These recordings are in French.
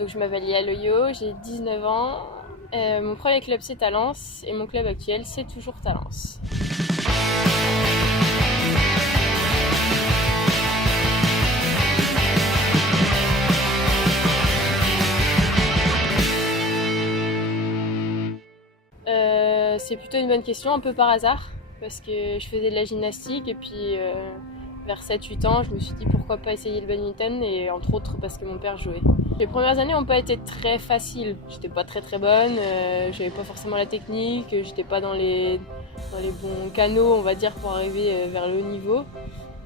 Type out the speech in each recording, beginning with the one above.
Donc je m'appelle Lia Loyo, j'ai 19 ans. Mon premier club c'est Talence et mon club actuel c'est toujours Talence. C'est plutôt une bonne question, un peu par hasard, parce que je faisais de la gymnastique et puis vers 7-8 ans je me suis dit pourquoi pas essayer le badminton et entre autres parce que mon père jouait. Les premières années n'ont pas été très faciles, j'étais pas très bonne, j'avais pas forcément la technique, j'étais pas dans les bons canaux on va dire pour arriver vers le haut niveau.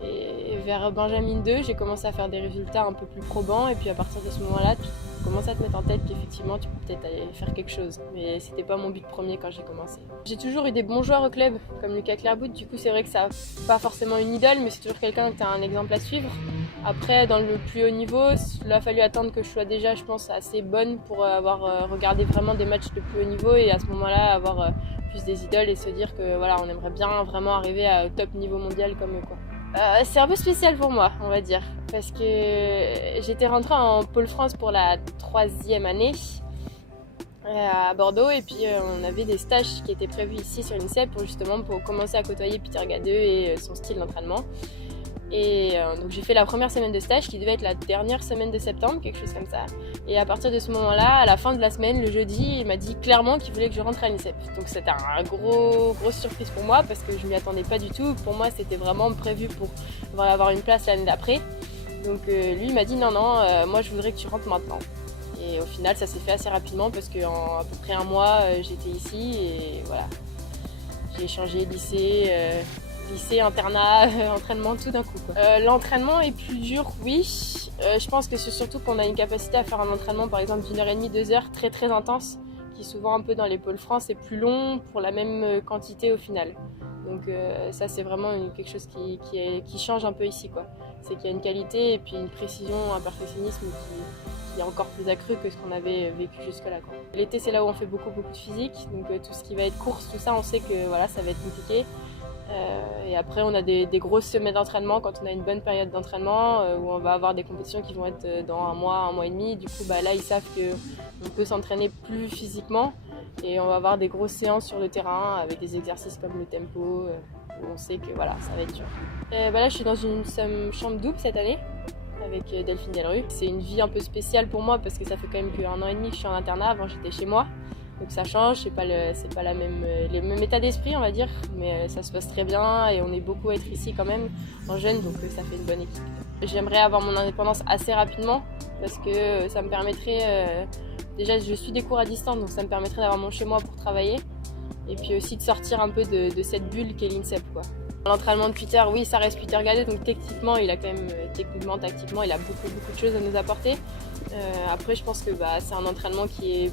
Et vers Benjamin 2, j'ai commencé à faire des résultats un peu plus probants et puis à partir de ce moment-là, tu commences à te mettre en tête qu'effectivement tu peux peut-être aller faire quelque chose. Mais c'était pas mon but premier quand j'ai commencé. J'ai toujours eu des bons joueurs au club, comme Lucas Clairbout, du coup c'est vrai que ça n'a pas forcément une idole, mais c'est toujours quelqu'un que tu as un exemple à suivre. Après, dans le plus haut niveau, il a fallu attendre que je sois déjà, je pense, assez bonne pour avoir regardé vraiment des matchs de plus haut niveau et à ce moment-là avoir plus des idoles et se dire que voilà, on aimerait bien vraiment arriver au top niveau mondial comme eux, quoi. C'est un peu spécial pour moi, on va dire, parce que j'étais rentrée en Pôle France pour la 3e année à Bordeaux et puis on avait des stages qui étaient prévus ici sur l'INSEP pour commencer à côtoyer Peter Gadeux et son style d'entraînement. Et donc j'ai fait la première semaine de stage qui devait être la dernière semaine de septembre, quelque chose comme ça. Et à partir de ce moment-là, à la fin de la semaine, le jeudi, il m'a dit clairement qu'il voulait que je rentre à l'INSEP. Donc c'était grosse surprise pour moi parce que je m'y attendais pas du tout. Pour moi, c'était vraiment prévu pour avoir une place l'année d'après. Donc lui, il m'a dit non, moi je voudrais que tu rentres maintenant. Et au final, ça s'est fait assez rapidement parce qu'en à peu près un mois, j'étais ici et voilà. J'ai changé de lycée, internat, entraînement, tout d'un coup, quoi. L'entraînement est plus dur, oui. Je pense que c'est surtout qu'on a une capacité à faire un entraînement, par exemple, d'1h30, 2 heures, très intense, qui souvent un peu dans les pôles France est plus long pour la même quantité au final. Donc ça, c'est vraiment quelque chose qui change un peu ici, quoi. C'est qu'il y a une qualité et puis une précision, un perfectionnisme qui est encore plus accru que ce qu'on avait vécu jusque-là, quoi. L'été, c'est là où on fait beaucoup de physique, donc tout ce qui va être course, tout ça, on sait que voilà, ça va être compliqué. Et après, on a des grosses semaines d'entraînement quand on a une bonne période d'entraînement où on va avoir des compétitions qui vont être dans un mois et demi. Du coup, là, ils savent qu'on peut s'entraîner plus physiquement et on va avoir des grosses séances sur le terrain avec des exercices comme le tempo où on sait que voilà, ça va être dur. Là, je suis dans une chambre double cette année avec Delphine Delru. C'est une vie un peu spéciale pour moi parce que ça fait quand même qu'1 an et demi que je suis en internat. Avant, j'étais chez moi. Donc ça change, c'est pas le même état d'esprit on va dire, mais ça se passe très bien et on est beaucoup à être ici quand même en jeune, donc ça fait une bonne équipe. J'aimerais avoir mon indépendance assez rapidement parce que ça me permettrait, déjà je suis des cours à distance donc ça me permettrait d'avoir mon chez moi pour travailler et puis aussi de sortir un peu de cette bulle qu'est l'INSEP, quoi. L'entraînement de Peter, oui ça reste Peter Gadeux, donc techniquement il a quand même, tactiquement il a beaucoup de choses à nous apporter. Après je pense que c'est un entraînement qui est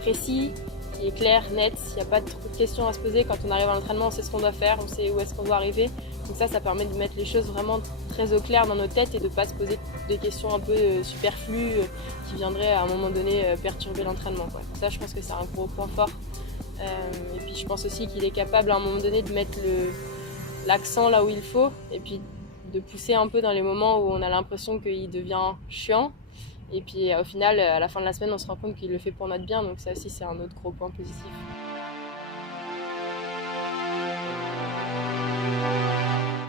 précis, qui est clair, net, il n'y a pas trop de questions à se poser. Quand on arrive à l'entraînement, on sait ce qu'on doit faire, on sait où est-ce qu'on doit arriver. Donc ça permet de mettre les choses vraiment très au clair dans nos têtes et de ne pas se poser des questions un peu superflues qui viendraient à un moment donné perturber l'entraînement, quoi. Ça, je pense que c'est un gros point fort. Et puis je pense aussi qu'il est capable à un moment donné de mettre l'accent là où il faut et puis de pousser un peu dans les moments où on a l'impression qu'il devient chiant. Et puis au final, à la fin de la semaine, on se rend compte qu'il le fait pour notre bien, donc ça aussi c'est un autre gros point positif.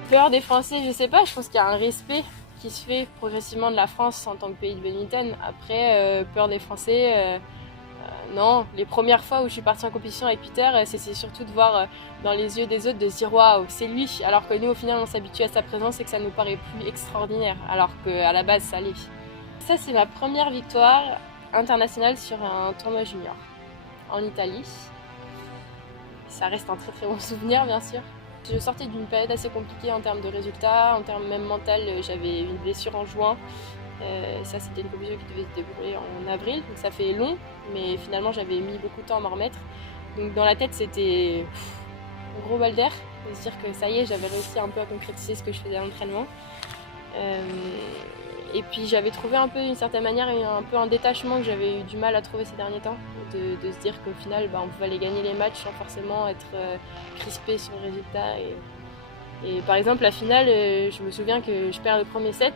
Peur des Français, je sais pas, je pense qu'il y a un respect qui se fait progressivement de la France en tant que pays de badminton. Après, peur des Français, non. Les premières fois où je suis partie en compétition avec Peter, c'est surtout de voir dans les yeux des autres, de se dire waouh, c'est lui, alors que nous au final on s'habitue à sa présence et que ça nous paraît plus extraordinaire, alors qu'à la base ça l'est. Ça, c'est ma première victoire internationale sur un tournoi junior en Italie. Ça reste un très bon souvenir, bien sûr. Je sortais d'une période assez compliquée en termes de résultats, en termes même mental. J'avais une blessure en juin. Ça, c'était une compétition qui devait se dérouler en avril, donc ça fait long, mais finalement, j'avais mis beaucoup de temps à m'en remettre. Donc dans la tête, c'était un gros bal d'air, de se dire que ça y est, j'avais réussi un peu à concrétiser ce que je faisais à l'entraînement. Et puis j'avais trouvé un peu d'une certaine manière un peu un détachement que j'avais eu du mal à trouver ces derniers temps, de se dire qu'au final on pouvait aller gagner les matchs sans forcément être crispé sur le résultat. Et par exemple la finale, je me souviens que je perds le premier set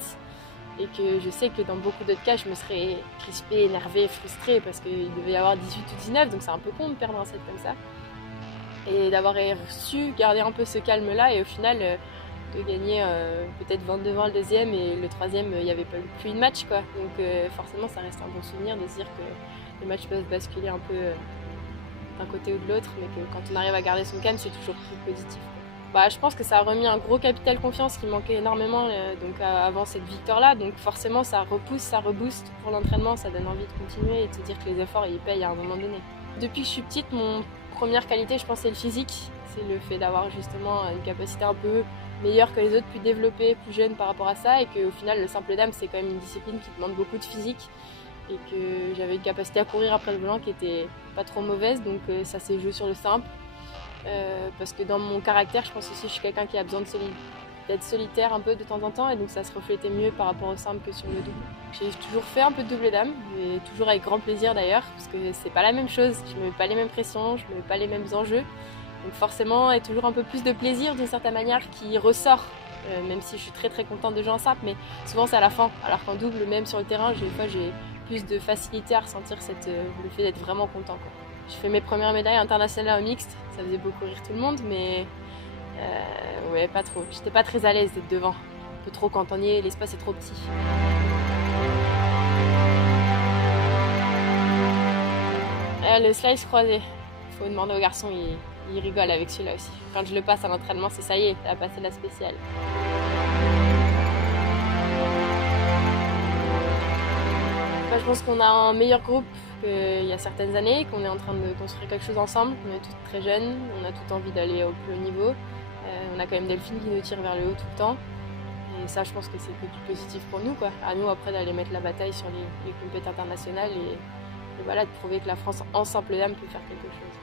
et que je sais que dans beaucoup d'autres cas, je me serais crispée, énervée, frustrée parce qu'il devait y avoir 18 ou 19, donc c'est un peu con de perdre un set comme ça. Et d'avoir su garder un peu ce calme-là et au final de gagner peut-être 22-20 le deuxième et le troisième, il n'y avait plus de match, quoi. Donc forcément, ça reste un bon souvenir de se dire que les matchs peuvent basculer un peu d'un côté ou de l'autre, mais que quand on arrive à garder son calme, c'est toujours plus positif. Je pense que ça a remis un gros capital confiance qui manquait énormément avant cette victoire-là. Donc forcément, ça repousse, ça rebooste pour l'entraînement, ça donne envie de continuer et de se dire que les efforts, ils payent à un moment donné. Depuis que je suis petite, mon première qualité, je pense, c'est le physique. C'est le fait d'avoir justement une capacité un peu meilleure que les autres, plus développée, plus jeune par rapport à ça. Et qu'au final, le simple dame, c'est quand même une discipline qui demande beaucoup de physique. Et que j'avais une capacité à courir après le volant qui était pas trop mauvaise. Donc ça s'est joué sur le simple. Parce que dans mon caractère, je pense aussi que je suis quelqu'un qui a besoin d'être solitaire un peu de temps en temps, et donc ça se reflétait mieux par rapport au simple que sur le double. J'ai toujours fait un peu de double dame, et toujours avec grand plaisir d'ailleurs, parce que c'est pas la même chose, je me mets pas les mêmes pressions, je me mets pas les mêmes enjeux, donc forcément il y a toujours un peu plus de plaisir d'une certaine manière qui ressort, même si je suis très très contente de jouer en simple, mais souvent c'est à la fin, alors qu'en double, même sur le terrain, des fois j'ai plus de facilité à ressentir le fait d'être vraiment content, quoi. Je fais mes premières médailles internationales au mixte, ça faisait beaucoup rire tout le monde, mais ouais, pas trop. J'étais pas très à l'aise d'être devant, un peu trop quand on y est, l'espace est trop petit. Le slice croisé, faut demander aux garçons, ils rigolent avec celui-là aussi. Quand je le passe à l'entraînement, c'est ça y est, ça a passé la spéciale. Je pense qu'on a un meilleur groupe qu'il y a certaines années, qu'on est en train de construire quelque chose ensemble, on est toutes très jeunes, on a toutes envie d'aller au plus haut niveau. On a quand même Delphine qui nous tire vers le haut tout le temps. Et ça, je pense que c'est que du positif pour nous, quoi. À nous après d'aller mettre la bataille sur les compétitions internationales et voilà, de prouver que la France en simple dame peut faire quelque chose.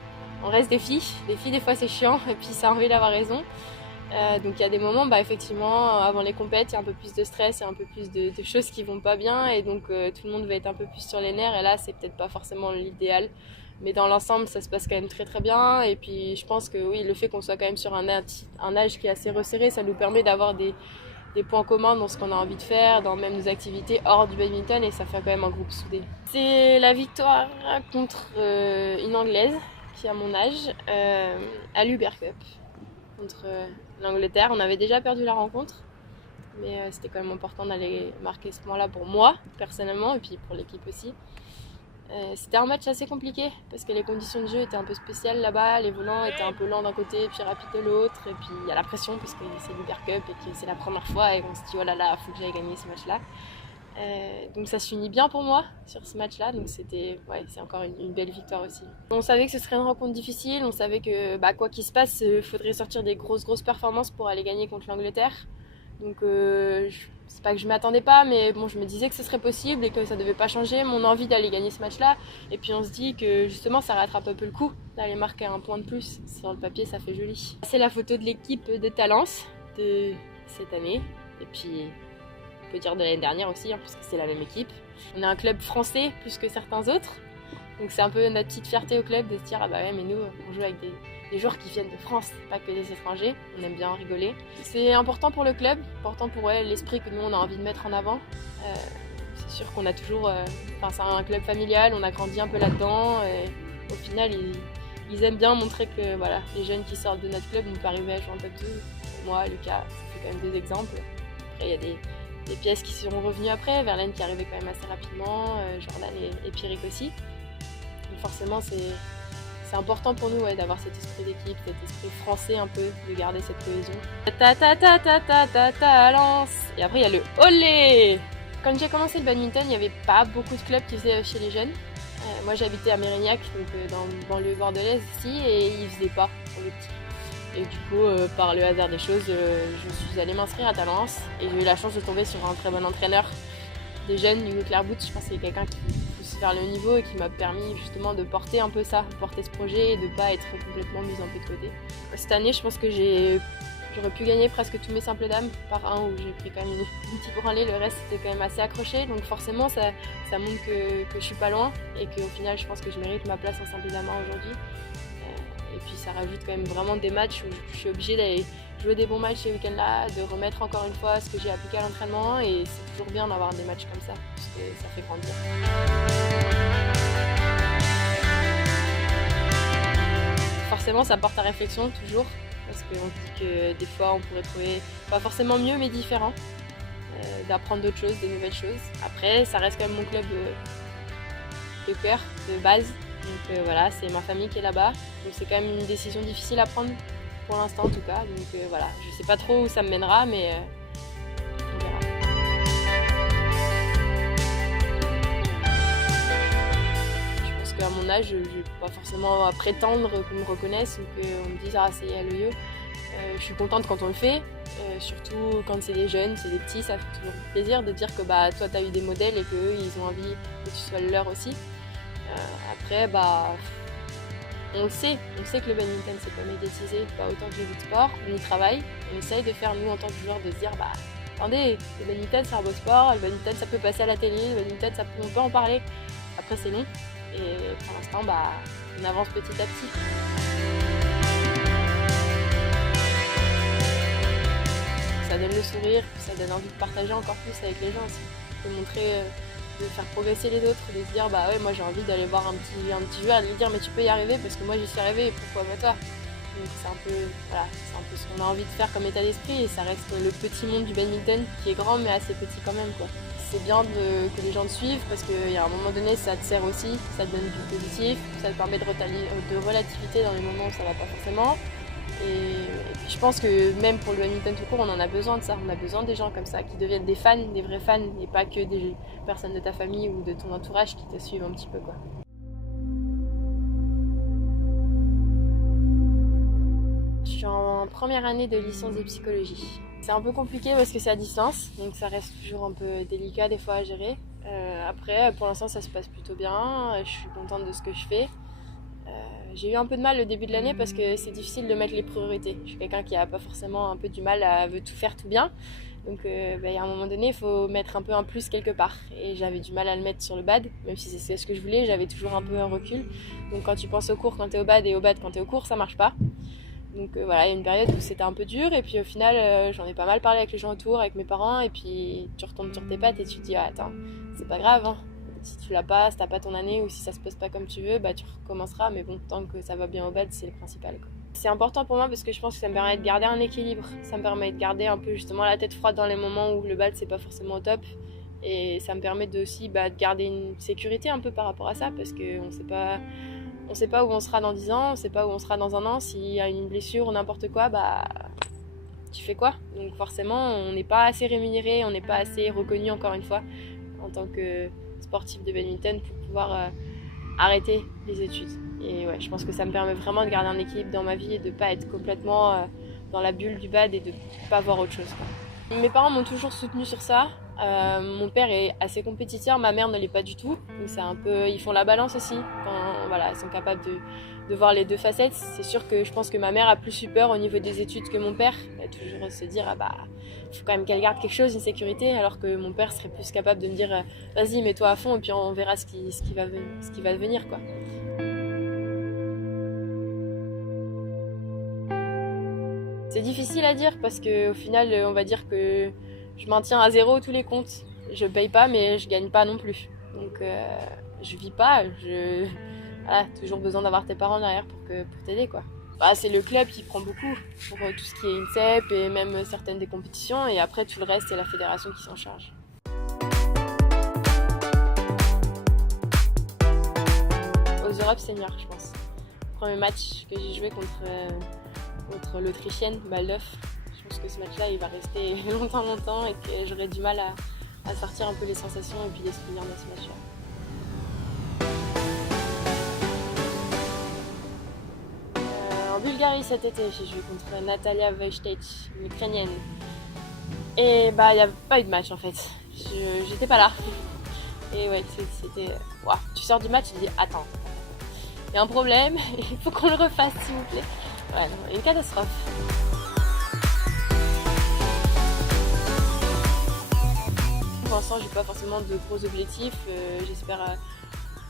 On reste des filles des fois c'est chiant et puis ça a envie d'avoir raison. Donc il y a des moments, effectivement, avant les compètes, il y a un peu plus de stress, il y a un peu plus de choses qui vont pas bien et donc tout le monde va être un peu plus sur les nerfs et là c'est peut-être pas forcément l'idéal. Mais dans l'ensemble, ça se passe quand même très très bien et puis je pense que oui, le fait qu'on soit quand même sur un âge qui est assez resserré, ça nous permet d'avoir des points communs dans ce qu'on a envie de faire, dans même nos activités hors du badminton et ça fait quand même un groupe soudé. C'est la victoire contre une Anglaise qui a mon âge à l'Uber Cup contre l'Angleterre. On avait déjà perdu la rencontre, mais c'était quand même important d'aller marquer ce point-là pour moi, personnellement, et puis pour l'équipe aussi. C'était un match assez compliqué, parce que les conditions de jeu étaient un peu spéciales là-bas, les volants étaient un peu lents d'un côté, puis rapides de l'autre, et puis il y a la pression, parce que c'est l'Uber Cup, et que c'est la première fois, et on se dit oh là là, il faut que j'aille gagner ce match-là. Donc ça se finit bien pour moi sur ce match-là, donc c'est encore une belle victoire aussi. On savait que ce serait une rencontre difficile, on savait que quoi qu'il se passe, il faudrait sortir des grosses performances pour aller gagner contre l'Angleterre. Donc c'est pas que je m'attendais pas, mais bon, je me disais que ce serait possible et que ça devait pas changer mon envie d'aller gagner ce match-là. Et puis on se dit que justement ça rattrape un peu le coup d'aller marquer un point de plus. Sur le papier, ça fait joli. C'est la photo de l'équipe de Talence de cette année. Et puis on peut dire de l'année dernière aussi, parce que c'est la même équipe. On est un club français plus que certains autres. Donc c'est un peu notre petite fierté au club de se dire ah bah ouais, mais nous on joue avec des joueurs qui viennent de France, pas que des étrangers, on aime bien rigoler. C'est important pour le club, important pour l'esprit que nous on a envie de mettre en avant. C'est sûr qu'on a toujours, c'est un club familial, on a grandi un peu là-dedans, et au final ils aiment bien montrer que voilà, les jeunes qui sortent de notre club on peut arriver à jouer en top 2. Moi, Lucas, ça fait quand même 2 exemples. Après il y a des pièces qui sont revenues après, Verlaine qui arrivait quand même assez rapidement, Jordan et Pierrick aussi. Donc forcément c'est important pour nous d'avoir cet esprit d'équipe, cet esprit français un peu, de garder cette cohésion. Talence. Et après il y a le olé. Quand j'ai commencé le badminton, il n'y avait pas beaucoup de clubs qui faisaient chez les jeunes. Moi j'habitais à Mérignac, donc dans le banlieue bordelaise ici, et ils faisaient pas pour les petits. Et du coup, par le hasard des choses, je suis allée m'inscrire à Talence et j'ai eu la chance de tomber sur un très bon entraîneur des jeunes, Hugo Clairbout. Je pense que c'est quelqu'un qui pousse vers le haut niveau et qui m'a permis justement de porter un peu ça, de porter ce projet et de ne pas être complètement mise un peu de côté. Cette année, je pense que j'aurais pu gagner presque tous mes simples dames, par un où j'ai pris quand même une petite branlée, le reste c'était quand même assez accroché, donc forcément ça montre que je suis pas loin et qu'au final je pense que je mérite ma place en simple dame aujourd'hui. Et puis ça rajoute quand même vraiment des matchs où je suis obligée d'aller jouer des bons matchs ces week-ends-là, de remettre encore une fois ce que j'ai appliqué à l'entraînement, et c'est toujours bien d'avoir des matchs comme ça, parce que ça fait grandir. Forcément, ça porte à réflexion toujours, parce qu'on se dit que des fois on pourrait trouver pas forcément mieux mais différent, d'apprendre d'autres choses, de nouvelles choses. Après, ça reste quand même mon club de cœur, de base, donc voilà, c'est ma famille qui est là-bas, donc c'est quand même une décision difficile à prendre, pour l'instant en tout cas, donc voilà, je sais pas trop où ça me mènera, mais on verra. Je pense qu'à mon âge, je vais pas forcément prétendre qu'on me reconnaisse ou qu'on me dise « Ah, c'est Aloyo ». Je suis contente quand on le fait, surtout quand c'est des jeunes, c'est des petits, ça fait toujours plaisir de dire que bah, toi tu as eu des modèles et qu'eux ils ont envie que tu sois le leur aussi. Après, bah, on sait que le badminton c'est pas médiatisé, pas autant que les autres sports, on y travaille, on essaye de faire nous en tant que joueurs de se dire bah attendez, le badminton c'est un beau sport, le badminton ça peut passer à la télé, le badminton on peut en parler, après c'est long et pour l'instant bah, on avance petit à petit. Ça donne le sourire, ça donne envie de partager encore plus avec les gens aussi, de montrer, de faire progresser les autres, de se dire bah ouais moi j'ai envie d'aller voir un petit joueur et de lui dire mais tu peux y arriver parce que moi j'y suis arrivée et pourquoi pas toi. Donc c'est un peu ce qu'on a envie de faire comme état d'esprit et ça reste le petit monde du badminton qui est grand mais assez petit quand même quoi. C'est bien que les gens te suivent parce qu'à un moment donné ça te sert aussi, ça te donne du positif, ça te permet de relativité dans les moments où ça va pas forcément. Et puis je pense que même pour le badminton tout court, on en a besoin de ça. On a besoin des gens comme ça, qui deviennent des fans, des vrais fans, et pas que des personnes de ta famille ou de ton entourage qui te suivent un petit peu, quoi. Je suis en première année de licence de psychologie. C'est un peu compliqué parce que c'est à distance, donc ça reste toujours un peu délicat des fois à gérer. Après, pour l'instant, ça se passe plutôt bien. Je suis contente de ce que je fais. J'ai eu un peu de mal au début de l'année parce que c'est difficile de mettre les priorités. Je suis quelqu'un qui a pas forcément un peu du mal à veut tout faire tout bien. Donc il y a un moment donné, il faut mettre un peu un plus quelque part. Et j'avais du mal à le mettre sur le bad, même si c'est ce que je voulais, j'avais toujours un peu un recul. Donc quand tu penses au cours quand t'es au bad et au bad quand t'es au cours, ça marche pas. Donc voilà, il y a une période où c'était un peu dur et puis au final j'en ai pas mal parlé avec les gens autour, avec mes parents et puis tu retombes sur tes pattes et tu te dis ah, attends, c'est pas grave hein. Si tu l'as pas, si t'as pas ton année ou si ça se passe pas comme tu veux, bah tu recommenceras, mais bon, tant que ça va bien au bad, c'est le principal, quoi. C'est important pour moi parce que je pense que ça me permet de garder un équilibre, ça me permet de garder un peu justement la tête froide dans les moments où le bad c'est pas forcément au top, et ça me permet aussi de garder une sécurité un peu par rapport à ça, parce qu'on sait pas où on sera dans 10 ans, on sait pas où on sera dans un an, s'il y a une blessure ou n'importe quoi, bah tu fais quoi? Donc forcément, on n'est pas assez rémunéré, on n'est pas assez reconnu encore une fois en tant que sportif de badminton pour pouvoir arrêter les études. Et ouais, je pense que ça me permet vraiment de garder un équilibre dans ma vie et de pas être complètement dans la bulle du bad et de pas voir autre chose, quoi. Mes parents m'ont toujours soutenue sur ça. Mon père est assez compétiteur, ma mère ne l'est pas du tout. Donc c'est un peu, ils font la balance aussi. Quand voilà, ils sont capables de voir les deux facettes. C'est sûr que je pense que ma mère a plus eu peur au niveau des études que mon père. Elle va toujours se dire ah bah faut quand même qu'elle garde quelque chose, une sécurité, alors que mon père serait plus capable de me dire vas-y mets-toi à fond et puis on verra ce qui va venir, quoi. C'est difficile à dire parce qu'au final on va dire que je maintiens à zéro tous les comptes. Je paye pas mais je gagne pas non plus. Donc je vis pas, voilà, toujours besoin d'avoir tes parents derrière pour t'aider, quoi. Bah, c'est le club qui prend beaucoup pour tout ce qui est INSEP et même certaines des compétitions, et après tout le reste c'est la fédération qui s'en charge. Aux Europes seniors, je pense. Premier match que j'ai joué contre l'Autrichienne Baldhof, je pense que ce match-là il va rester longtemps et que j'aurai du mal à sortir un peu les sensations et puis les souvenirs de ce match-là. En Bulgarie cet été, j'ai joué contre Natalia Vojtech, une ukrainienne. Et bah il n'y a pas eu de match en fait. J'étais pas là. Et ouais, c'était. Wow. Tu sors du match, tu te dis attends, il y a un problème, il faut qu'on le refasse s'il vous plaît. Ouais, non, une catastrophe. Pour l'instant, j'ai pas forcément de gros objectifs. J'espère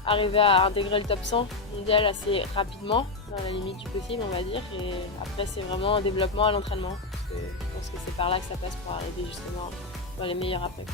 arriver à intégrer le top 100 mondial assez rapidement, dans la limite du possible on va dire, et après c'est vraiment un développement à l'entraînement. Je pense que c'est par là que ça passe pour arriver justement dans les meilleurs après.